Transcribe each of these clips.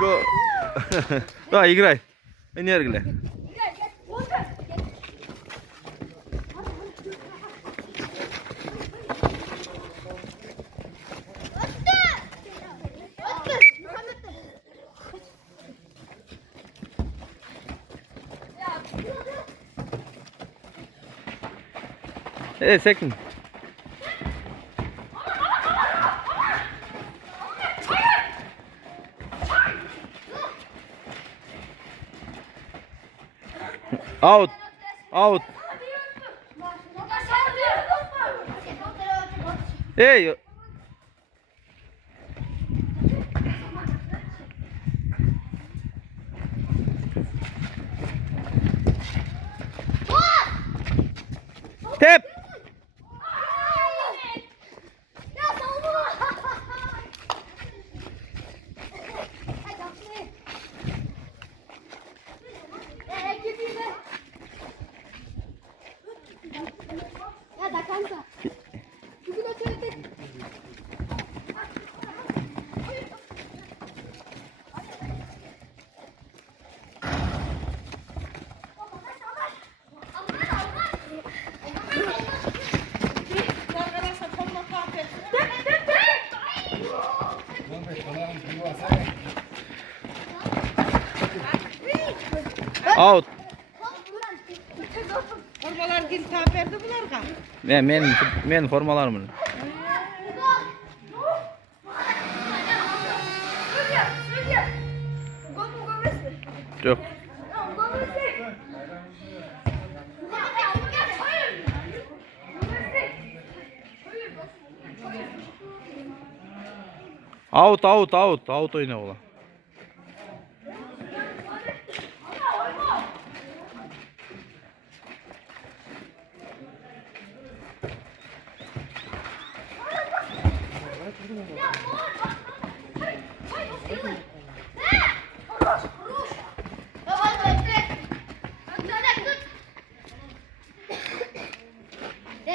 Go. Давай, играй. Энергия. Second. Out. Out. Hey. Tap. Out. Formalar gel taperdi bularga. Men formalarım. Yok. Out oyna ola.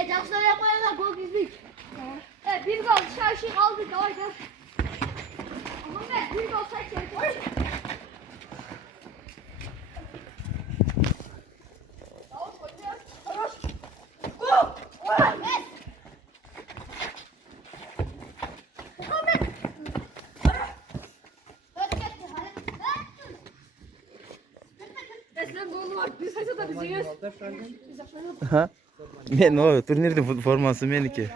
Yaxşılar qoyarlar gol bizlik. Bir gol şaşı kaldı haydi. Ama ben bir gol çekeceğim. Ha? Men o turnirde forması meniki.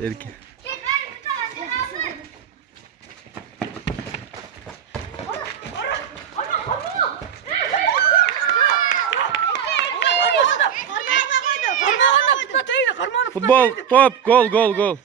Belki. Futbol, top, gol.